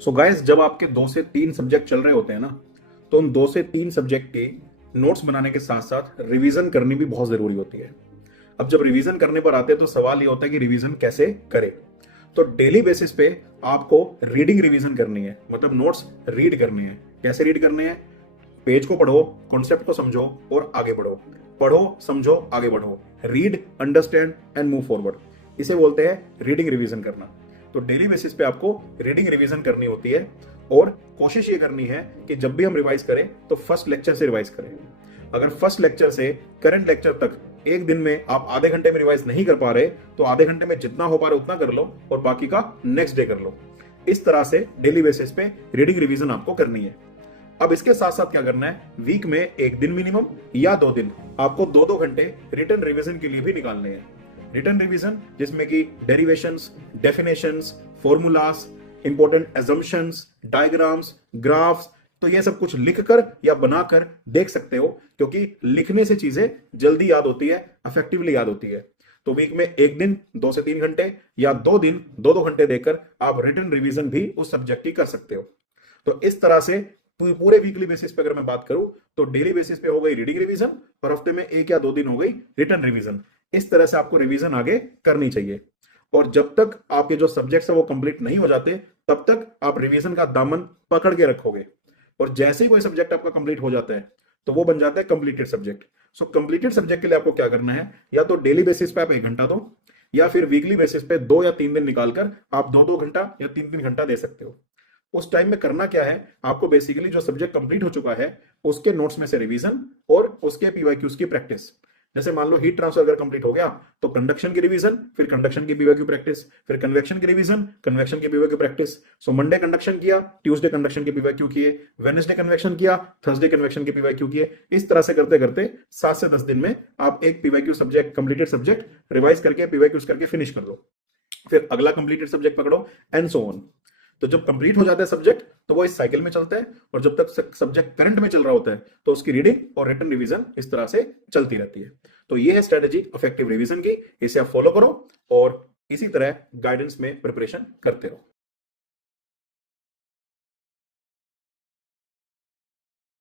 So guys, जब आपके 2 से 3 सब्जेक्ट चल रहे होते हैं ना, तो उन 2 से 3 सब्जेक्ट के नोट्स बनाने के साथ साथ रिवीजन करनी भी बहुत जरूरी होती है। अब जब रिवीजन करने पर आते हैं तो सवाल ये होता है कि रिवीजन कैसे करें। तो डेली बेसिस पे आपको रीडिंग रिवीजन करनी है, मतलब नोट्स रीड करने हैं। कैसे रीड करने हैं? पेज को पढ़ो, कॉन्सेप्ट को समझो और आगे बढ़ो। पढ़ो, समझो, आगे बढ़ो। Read, understand and move forward. इसे बोलते हैं रीडिंग रिवीजन करना। तो डेली बेसिस पे आपको रीडिंग रिवीजन करनी होती है और कोशिश ये करनी है कि जब भी हम रिवाइज करें तो फर्स्ट लेक्चर से रिवाइज करें। अगर फर्स्ट लेक्चर से करंट लेक्चर तक एक दिन में आप आधे घंटे में रिवाइज नहीं कर पा रहे तो आधे घंटे में जितना हो पा रहे उतना कर लो और बाकी का नेक्स्ट डे कर लो। इस तरह से डेली बेसिस पे रीडिंग रिवीजन आपको करनी है। अब इसके साथ साथ क्या करना है, वीक में एक दिन मिनिमम या 2 दिन आपको 2-2 घंटे रिटर्न रिवीजन के लिए भी निकालने हैं। रिटर्न रिवीजन जिसमें कि derivations, definitions, formulas, important assumptions, diagrams, graphs, तो ये सब कुछ लिखकर या बनाकर देख सकते हो, क्योंकि लिखने से चीजें जल्दी याद होती है, इफेक्टिवली याद होती है। तो वीक में एक दिन 2 से 3 घंटे या 2 दिन 2-2 घंटे देकर आप रिटर्न रिवीजन भी उस सब्जेक्ट की कर सकते हो। तो इस तरह से पूरे वीकली बेसिस पे अगर मैं बात करूं तो डेली बेसिस पे हो गई रीडिंग रिवीजन और हफ्ते में 1 या 2 दिन हो गई रिटर्न रिवीजन। इस तरह से आपको रिवीजन आगे करनी चाहिए। और जब तक आपके जो सब्जेक्ट्स है वो कंप्लीट नहीं हो जाते तब तक आप रिवीजन का दामन पकड़ के रखोगे। और जैसे ही कोई सब्जेक्ट आपका कंप्लीट हो जाता है तो वो बन जाता है कंप्लीटेड सब्जेक्ट। सो कंप्लीटेड सब्जेक्ट के लिए आपको क्या करना है, या तो डेली बेसिस पे आप 1 घंटा दो या फिर वीकली बेसिस पे 2 या 3 दिन निकालकर आप 2-2 घंटा या 3-3 घंटा दे सकते हो। उस टाइम में करना क्या है, आपको बेसिकली जो सब्जेक्ट कंप्लीट हो चुका है उसके नोट्स में से रिवीजन और उसके पीवाईक्यूज की प्रैक्टिस। जैसे मान लो हीट ट्रांसफर अगर कंप्लीट हो गया तो कंडक्शन की रिवीजन, फिर कंडक्शन की पीवाईक्यू प्रैक्टिस, फिर कन्वेक्शन की रिवीजन, कन्वेक्शन की PYQ practice. So Monday conduction किया, ट्यूसडे कंडक्शन की पीवाईक्यू किए, वेडनेसडे कन्वेक्शन किया, थर्सडे कन्वेक्शन की पीवाईक्यू किए। इस तरह से करते करते 7 से 10 दिन में आप एक PYQ subject, completed subject revise करके पीवाईक्यूज करके फिनिश कर दो। फिर अगला कंप्लीटेड सब्जेक्ट पकड़ो एंड सो ऑन। तो जब कंप्लीट हो जाता है सब्जेक्ट तो वो इस साइकिल में चलता है, और जब तक सब्जेक्ट करंट में चल रहा होता है तो उसकी रीडिंग और रिटर्न रिवीजन इस तरह से चलती रहती है। तो ये है स्ट्रेटेजी इफेक्टिव रिवीजन की। इसे आप फॉलो करो और इसी तरह गाइडेंस में प्रिपरेशन करते रहो।